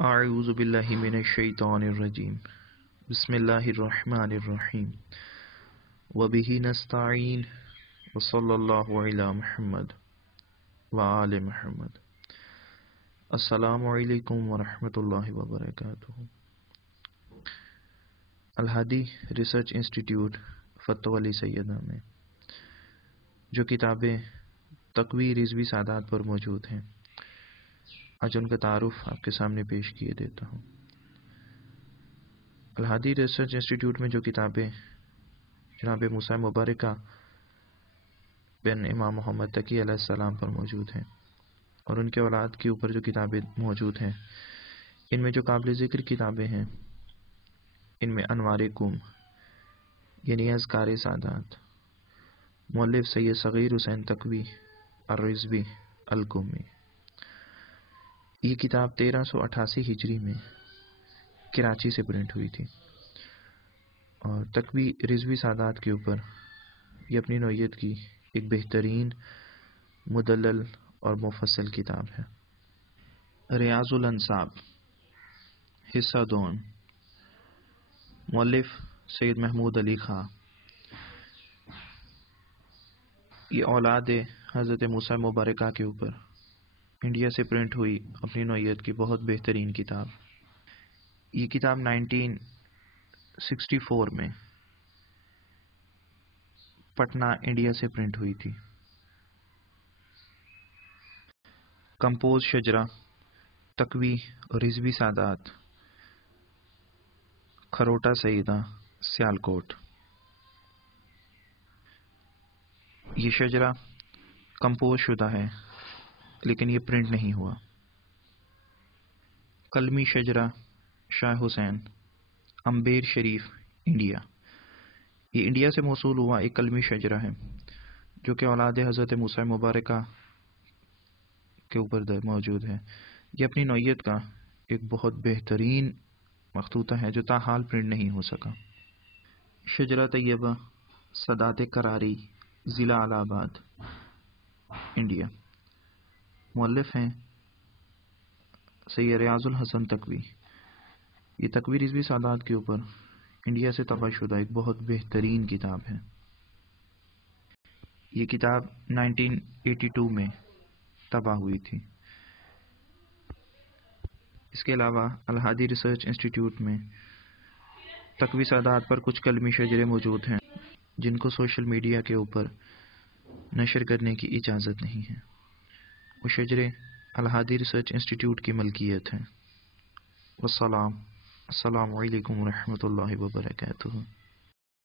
اعوذ باللہ من الشیطان الرجیم بسم اللہ الرحمن الرحیم وبہ نستعین وصلی اللہ علی محمد وآل محمد۔ السلام علیکم ورحمۃ اللہ وبرکاتہ۔ الہادی ریسرچ انسٹیٹیوٹ فتح علی سیدہ میں جو کتابیں تقوی رضوی سادات پر موجود ہیں، آج ان کا تعارف آپ کے سامنے پیش کیے دیتا ہوں۔ الہادی ریسرچ انسٹیٹیوٹ میں جو کتابیں جناب موسیٰ مبارکہ بن امام محمد تقی علیہ السلام پر موجود ہیں اور ان کے اولاد کے اوپر جو کتابیں موجود ہیں، ان میں جو قابل ذکر کتابیں ہیں، ان میں انوار کم یعنی اذکار سادات، مؤلف سید صغیر حسین تقوی الرضوی القمی۔ یہ کتاب 1388 ہجری میں کراچی سے پرنٹ ہوئی تھی اور تقوی رضوی سادات کے اوپر یہ اپنی نوعیت کی ایک بہترین مدلل اور مفصل کتاب ہے۔ ریاض الانساب حصہ دوم، مؤلف سید محمود علی خاں۔ یہ اولاد حضرت موسیٰ مبارکہ کے اوپر انڈیا سے پرنٹ ہوئی اپنی نوعیت کی بہت بہترین کتاب۔ یہ کتاب 1964 میں پٹنہ انڈیا سے پرنٹ ہوئی تھی۔ کمپوز شجرہ تقوی رضوی سادات، کھروٹا سیدہ، سیالکوٹ۔ یہ شجرہ کمپوز شدہ ہے لیکن یہ پرنٹ نہیں ہوا۔ قلمی شجرہ شاہ حسین، امبیر شریف، انڈیا۔ یہ انڈیا سے موصول ہوا ایک قلمی شجرہ ہے جو کہ اولاد حضرت موسیٰ مبارکہ کے اوپر موجود ہے۔ یہ اپنی نوعیت کا ایک بہت بہترین مخطوطہ ہے جو تاحال پرنٹ نہیں ہو سکا۔ شجرہ طیبہ سادات کراری، ضلع الہ آباد، انڈیا۔ مؤلف ہیں سید ریاض الحسن تقوی۔ یہ تقوی رضوی سادات کے اوپر انڈیا سے طبع شدہ ایک بہت بہترین کتاب ہے۔ یہ کتاب 1982 میں طبع ہوئی تھی۔ اس کے علاوہ الہادی ریسرچ انسٹیٹیوٹ میں تقوی سادات پر کچھ قلمی شجرے موجود ہیں جن کو سوشل میڈیا کے اوپر نشر کرنے کی اجازت نہیں ہے۔ وہ شجرے الہادی ریسرچ انسٹیٹیوٹ کی ملکیت ہیں۔ السلام علیکم ورحمۃ اللہ وبرکاتہ۔